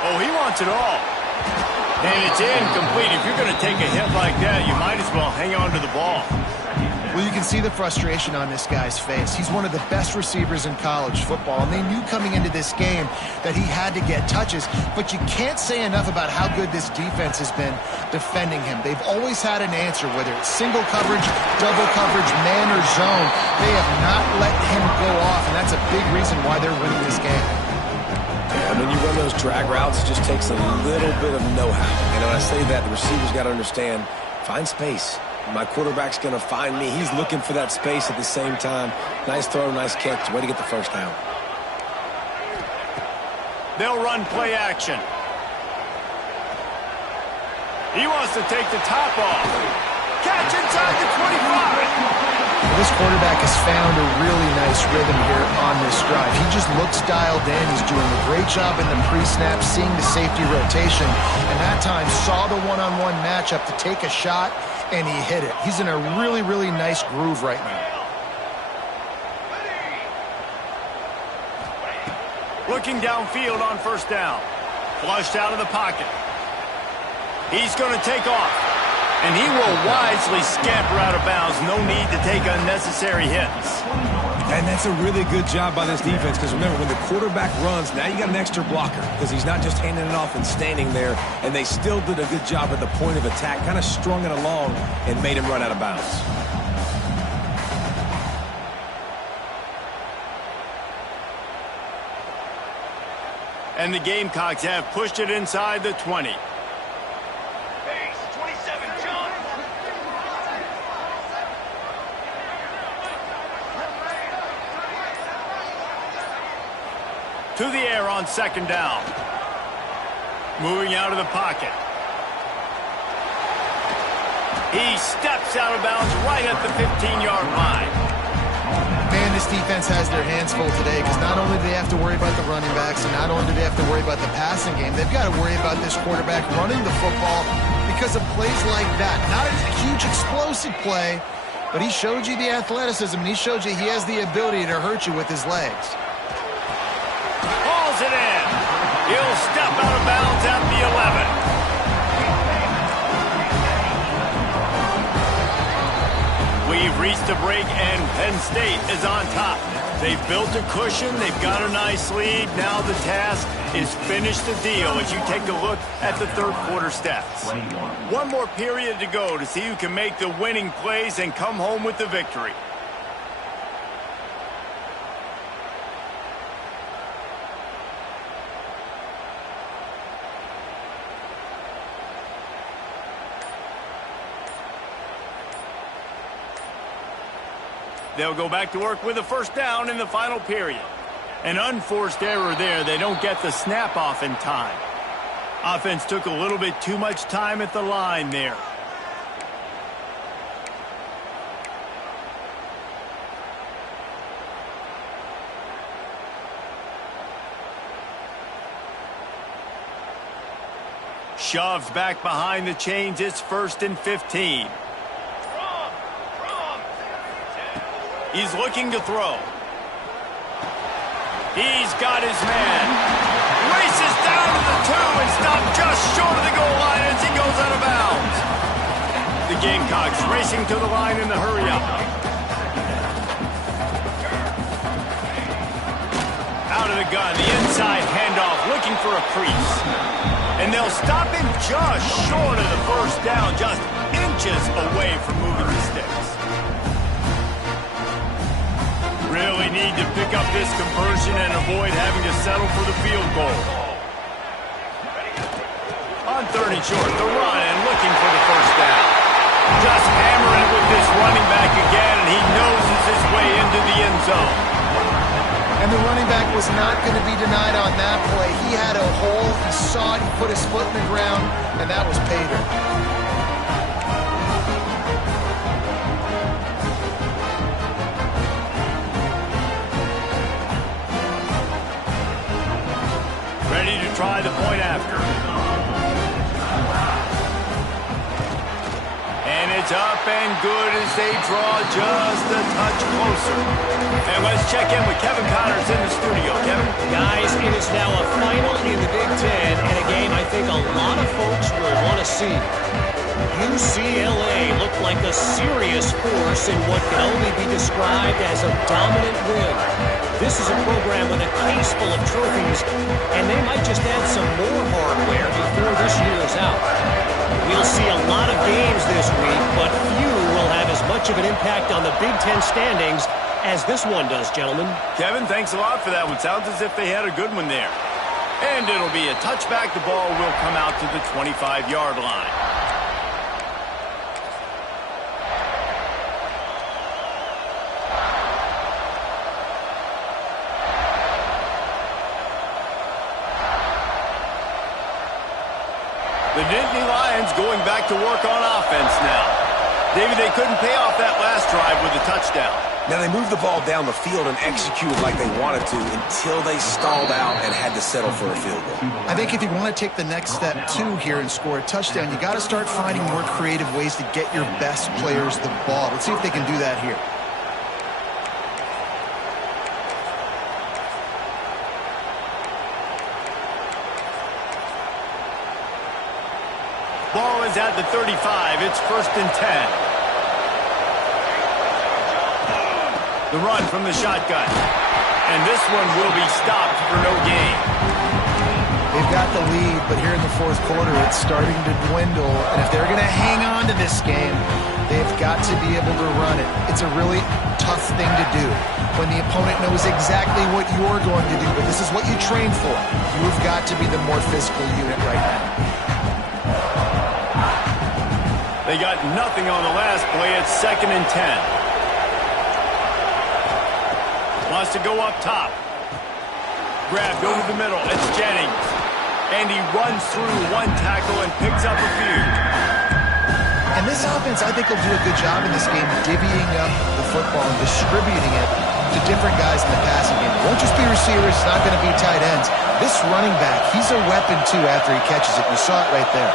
Oh, he wants it all. And it's incomplete. If you're going to take a hit like that, you might as well hang on to the ball. Well, you can see the frustration on this guy's face. He's one of the best receivers in college football, and they knew coming into this game that he had to get touches, but you can't say enough about how good this defense has been defending him. They've always had an answer, whether it's single coverage, double coverage, man or zone. They have not let him go off, and that's a big reason why they're winning this game. And when you run those drag routes, it just takes a little bit of know-how. And when I say that, the receiver's got to understand, find space. My quarterback's going to find me. He's looking for that space at the same time. Nice throw, nice catch. Way to get the first down. They'll run play action. He wants to take the top off. Catch inside the 25. Well, this quarterback has found a really nice rhythm here on this drive. He just looks dialed in. He's doing a great job in the pre-snap, seeing the safety rotation, and that time saw the one-on-one matchup to take a shot, and he hit it. He's in a really, really nice groove right now. Looking downfield on first down. Flushed out of the pocket. He's going to take off. And he will wisely scamper out of bounds. No need to take unnecessary hits. And that's a really good job by this defense, because remember, when the quarterback runs, now you got an extra blocker, because he's not just handing it off and standing there, and they still did a good job at the point of attack, kind of strung it along and made him run out of bounds. And the Gamecocks have pushed it inside the 20. Base, 27, John. To the air on second down. Moving out of the pocket. He steps out of bounds right at the 15-yard line. Man, this defense has their hands full today, because not only do they have to worry about the running backs, and not only do they have to worry about the passing game, they've got to worry about this quarterback running the football because of plays like that. Not a huge explosive play, but he showed you the athleticism, and he showed you he has the ability to hurt you with his legs. Hauls it in. He'll step out of bounds at the 11. We've reached a break, and Penn State is on top. They've built a cushion. They've got a nice lead. Now the task is finish the deal as you take a look at the third quarter stats. 21. One more period to go to see who can make the winning plays and come home with the victory. They'll go back to work with a first down in the final period. An unforced error there. They don't get the snap off in time. Offense took a little bit too much time at the line there. Shoved back behind the chains. It's 1st and 15. He's looking to throw. He's got his man. Races down to the 2 and stopped just short of the goal line as he goes out of bounds. The Gamecocks racing to the line in the hurry-up. Out of the gun, the inside handoff, looking for a crease. And they'll stop him just short of the first down, just inches away from moving the sticks. Really need to pick up this conversion and avoid having to settle for the field goal. On 30 short, the run and looking for the first down. Just hammering it with this running back again, and he noses his way into the end zone. And the running back was not going to be denied on that play. He had a hole, he saw it, he put his foot in the ground, and that was pay dirt. Ready to try the point after. And it's up and good as they draw just a touch closer. And let's check in with Kevin Connors in the studio. Kevin? Guys, it is now a final in the Big Ten, and a game I think a lot of folks will want to see. UCLA looked like a serious force in what can only be described as a dominant win. This is a program with a case full of trophies, and they might just add some more hardware before this year is out. We'll see a lot of games this week, but few will have as much of an impact on the Big Ten standings as this one does, gentlemen. Kevin, thanks a lot for that one. Sounds as if they had a good one there. And it'll be a touchback. The ball will come out to the 25-yard line. The Nittany Lions going back to work on offense now. David, they couldn't pay off that last drive with a touchdown. Now, they moved the ball down the field and executed like they wanted to until they stalled out and had to settle for a field goal. I think if you want to take the next step, too, here and score a touchdown, you got to start finding more creative ways to get your best players the ball. Let's see if they can do that here. Ball is at the 35. It's 1st and 10. The run from the shotgun. And this one will be stopped for no gain. They've got the lead, but here in the fourth quarter, it's starting to dwindle. And if they're going to hang on to this game, they've got to be able to run it. It's a really tough thing to do when the opponent knows exactly what you're going to do, but this is what you train for. You've got to be the more physical unit right now. They got nothing on the last play. It's 2nd and 10. Wants to go up top. Grabbed over the middle. It's Jennings. And he runs through one tackle and picks up a few. And this offense, I think, will do a good job in this game divvying up the football and distributing it to different guys in the passing game. It won't just be receivers. It's not going to be tight ends. This running back, he's a weapon, too, after he catches it. You saw it right there.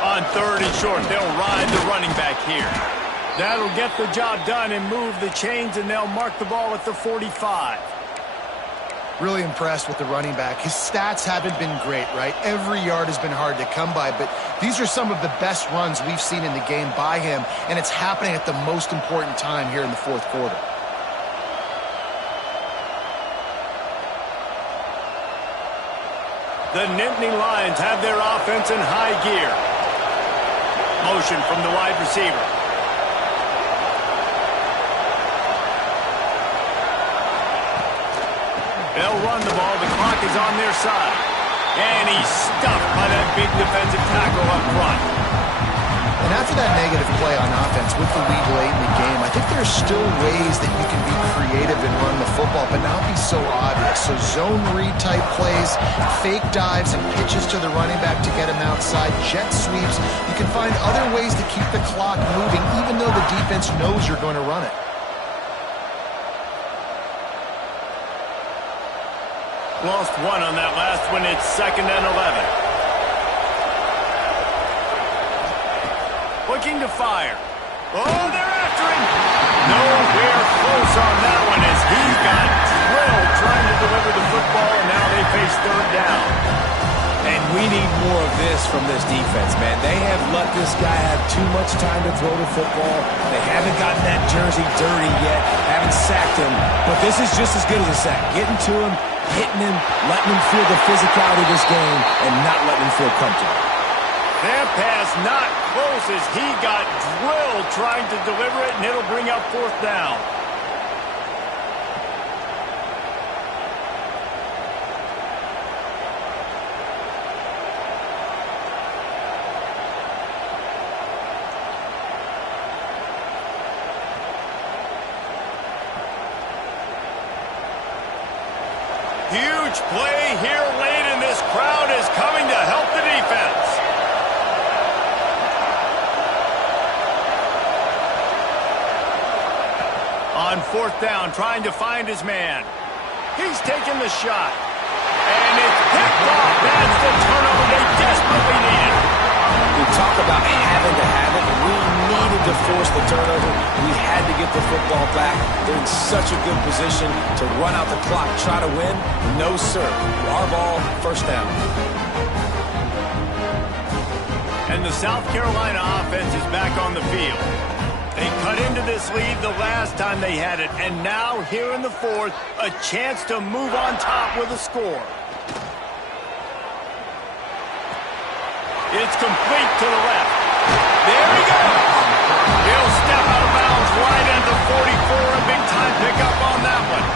On 3rd and short, they'll ride the running back here. That'll get the job done and move the chains, and they'll mark the ball at the 45. Really impressed with the running back. His stats haven't been great, right? Every yard has been hard to come by, but these are some of the best runs we've seen in the game by him, and it's happening at the most important time here in the fourth quarter. The Nittany Lions have their offense in high gear. Motion from the wide receiver. They'll run the ball. The clock is on their side. And he's stuffed by that big defensive tackle up front. And after that negative play on offense with the lead late in the game, I think there's still ways that you can be creative and run the football, but not be so obvious. So zone read type plays, fake dives and pitches to the running back to get him outside, jet sweeps. You can find other ways to keep the clock moving, even though the defense knows you're going to run it. Lost one on that last one. It's 2nd and 11. Looking to fire. Oh, they're after him. Nowhere close on that one as he got drilled trying to deliver the football, and now they face 3rd down. And we need more of this from this defense, man. They have let this guy have too much time to throw the football. They haven't gotten that jersey dirty yet, haven't sacked him, but this is just as good as a sack. Getting to him, hitting him, letting him feel the physicality of this game, and not letting him feel comfortable. That pass not close as he got drilled trying to deliver it, and it'll bring up 4th down. Huge play here late, and this crowd is coming to help the defense. On 4th down, trying to find his man. He's taking the shot. And it's picked off. That's the turnover they desperately needed. We talk about having to have it. We needed to force the turnover. We had to get the football back. They're in such a good position to run out the clock, try to win. No, sir. Our ball, 1st down. And the South Carolina offense is back on the field. They cut into this lead the last time they had it, and now here in the 4th, a chance to move on top with a score. It's complete to the left. There he goes. He'll step out of bounds right at the 44. A big-time pickup on that one.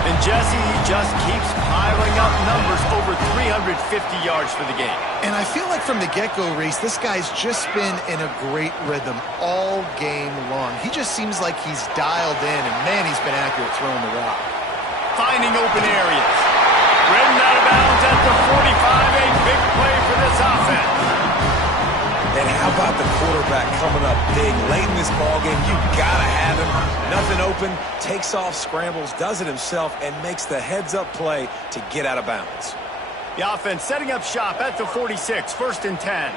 And Jesse, he just keeps piling up numbers, over 350 yards for the game. And I feel like from the get-go, Reese, this guy's just been in a great rhythm all game long. He just seems like he's dialed in, and man, he's been accurate throwing the rock. Finding open areas. Ridden out of bounds at the 45. A big play for this offense. And how about the quarterback coming up big late in this ballgame? You gotta have him. Nothing open, takes off, scrambles, does it himself, and makes the heads-up play to get out of bounds. The offense setting up shop at the 46, 1st and 10.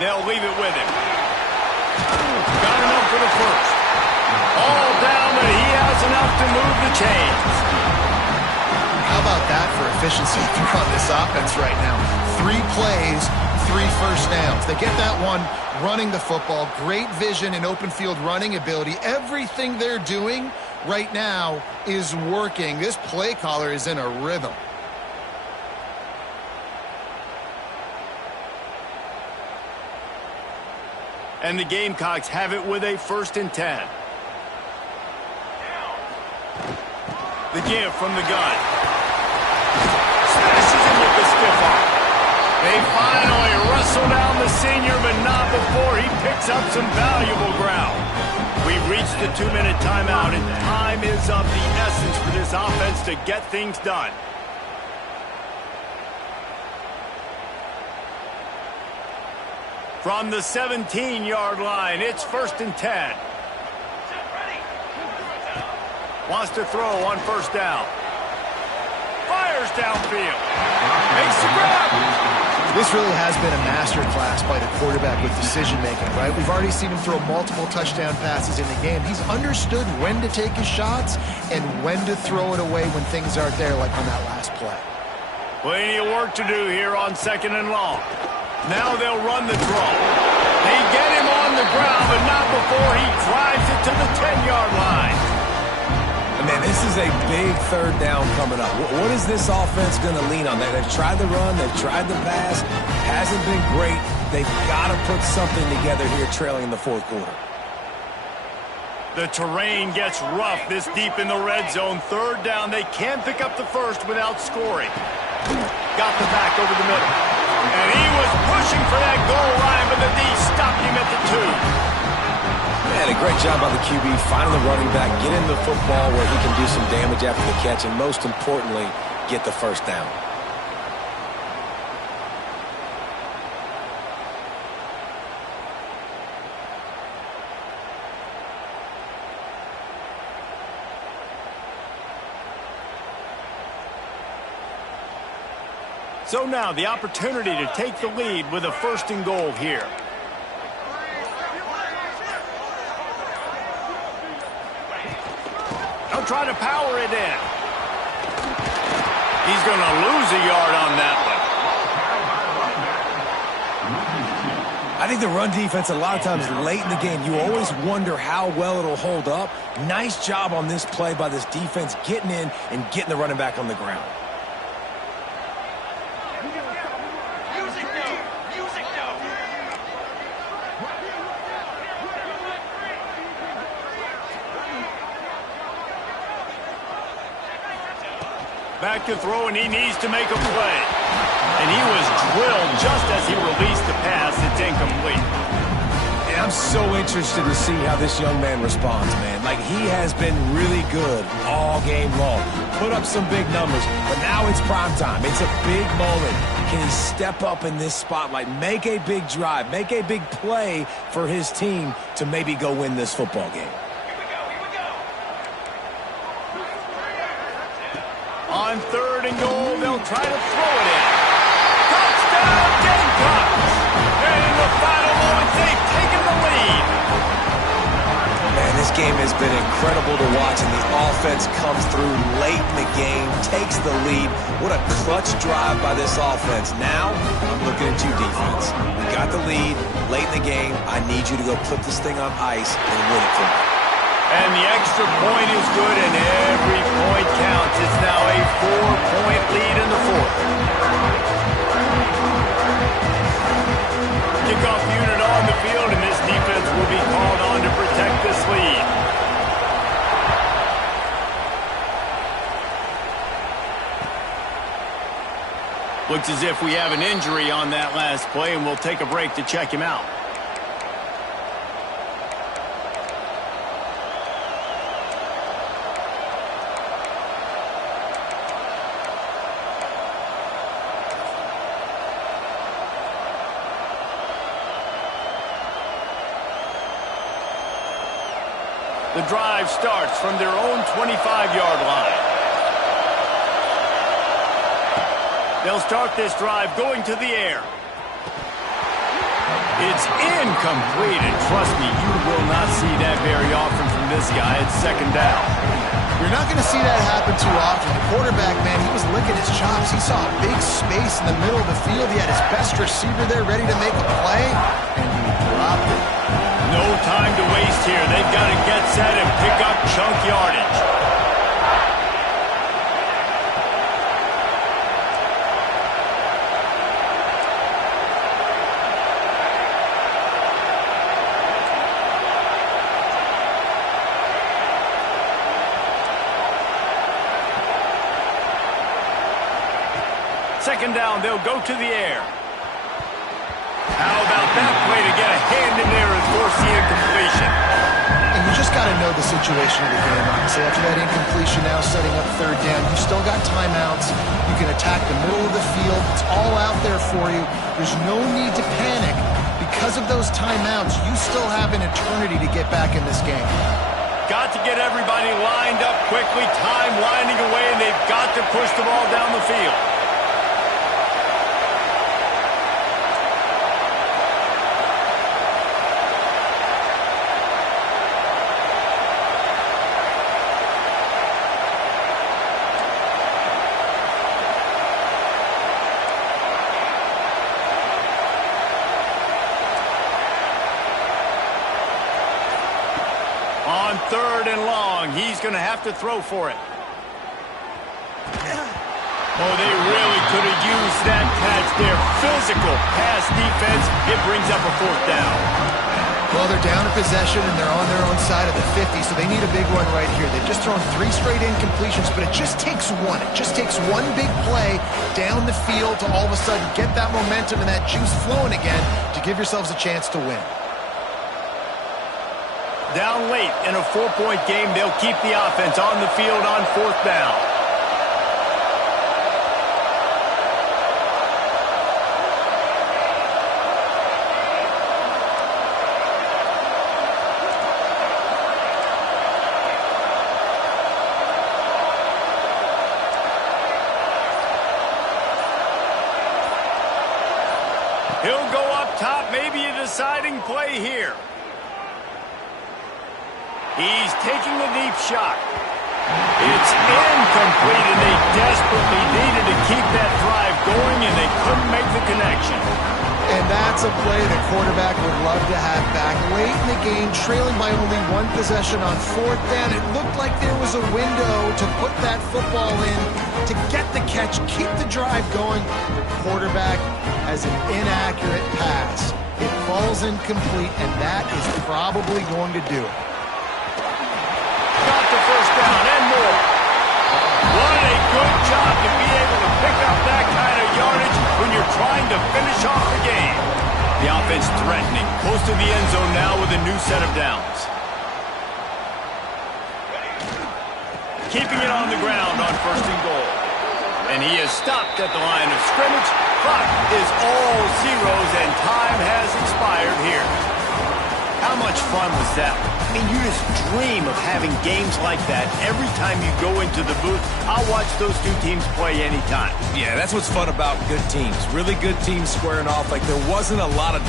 They'll leave it with him. Got enough for the first. All down, but he has enough to move the chains. How about that for efficiency on this offense right now? 3 plays, 3 first downs. They get that one running the football. Great vision and open field running ability. Everything they're doing right now is working. This play caller is in a rhythm. And the Gamecocks have it with a 1st and 10. The give from the gun. Smashes him with the stiff arm. They finally wrestle down the senior, but not before he picks up some valuable ground. We've reached the 2-minute timeout, and time is of the essence for this offense to get things done. From the 17-yard line, it's 1st and 10. Wants to throw on 1st down. Fires downfield. Makes the grab. This really has been a master class by the quarterback with decision-making, right? We've already seen him throw multiple touchdown passes in the game. He's understood when to take his shots and when to throw it away when things aren't there, like on that last play. Plenty of work to do here on 2nd and long. Now they'll run the draw. They get him on the ground, but not before he drives it to the 10-yard line. Man, this is a big 3rd down coming up. What is this offense going to lean on? They've tried the run, they've tried the pass. Hasn't been great. They've got to put something together here trailing in the 4th quarter. The terrain gets rough this deep in the red zone. 3rd down, they can't pick up the first without scoring. Got the back over the middle. And he was pushing for that goal line, but the D stopped him at the 2. Man, a great job by the QB, finding the running back, get him the football where he can do some damage after the catch, and most importantly, get the 1st down. So now the opportunity to take the lead with a 1st and goal here. They'll try to power it in. He's going to lose a yard on that one. I think the run defense, a lot of times late in the game, you always wonder how well it'll hold up. Nice job on this play by this defense, getting in and getting the running back on the ground. Back to throw, and he needs to make a play. And he was drilled just as he released the pass. It's incomplete. And I'm so interested to see how this young man responds, man. Like, he has been really good all game long. Put up some big numbers, but now it's prime time. It's a big moment. Can he step up in this spotlight, make a big drive, make a big play for his team to maybe go win this football game? On 3rd and goal, they'll try to throw it in. Touchdown, Gamecocks! And in the final moments, they've taken the lead. Man, this game has been incredible to watch, and the offense comes through late in the game, takes the lead. What a clutch drive by this offense. Now, I'm looking at you, defense. We got the lead late in the game. I need you to go put this thing on ice and win it for me. And the extra point is good, and every point counts. It's now a 4-point lead in the 4th. Kickoff unit on the field, and this defense will be called on to protect this lead. Looks as if we have an injury on that last play, and we'll take a break to check him out. The drive starts from their own 25-yard line. They'll start this drive going to the air. It's incomplete, and trust me, you will not see that very often from this guy at second down. You're not going to see that happen too often. The quarterback, man, he was licking his chops. He saw a big space in the middle of the field. He had his best receiver there ready to make a play, and he dropped it. No time to waste here. They've got to get set and pick up chunk yardage. Second down, they'll go to the air. How about that play to get a hand in there and force the incompletion? And you just got to know the situation of the game, honestly. After that incompletion, now setting up third down, you still got timeouts. You can attack the middle of the field. It's all out there for you. There's no need to panic. Because of those timeouts, you still have an eternity to get back in this game. Got to get everybody lined up quickly, time winding away, and they've got to push the ball down the field. On third and long, he's going to have to throw for it. Oh, they really could have used that catch there. Physical pass defense. It brings up a fourth down. Well, they're down a possession, and they're on their own side of the 50, so they need a big one right here. They've just thrown 3 straight incompletions, but it just takes one. It just takes one big play down the field to all of a sudden get that momentum and that juice flowing again to give yourselves a chance to win. Down late in a 4-point game, they'll keep the offense on the field on fourth down. He'll go up top, maybe a deciding play here. He's taking a deep shot. It's incomplete, and they desperately needed to keep that drive going, and they couldn't make the connection. And that's a play the quarterback would love to have back. Late in the game, trailing by only 1 possession on fourth down, it looked like there was a window to put that football in, to get the catch, keep the drive going. The quarterback has an inaccurate pass. It falls incomplete, and that is probably going to do it. Got the first down and more. What a good job to be able to pick up that kind of yardage when you're trying to finish off the game. The offense threatening, close to the end zone now with a new set of downs. Keeping it on the ground on first and goal. And he is stopped at the line of scrimmage. Clock is all zeros and time has expired here. How much fun was that? I mean, you just dream of having games like that every time you go into the booth. I'll watch those two teams play anytime. Yeah, that's what's fun about good teams. Really good teams squaring off. Like, there wasn't a lot of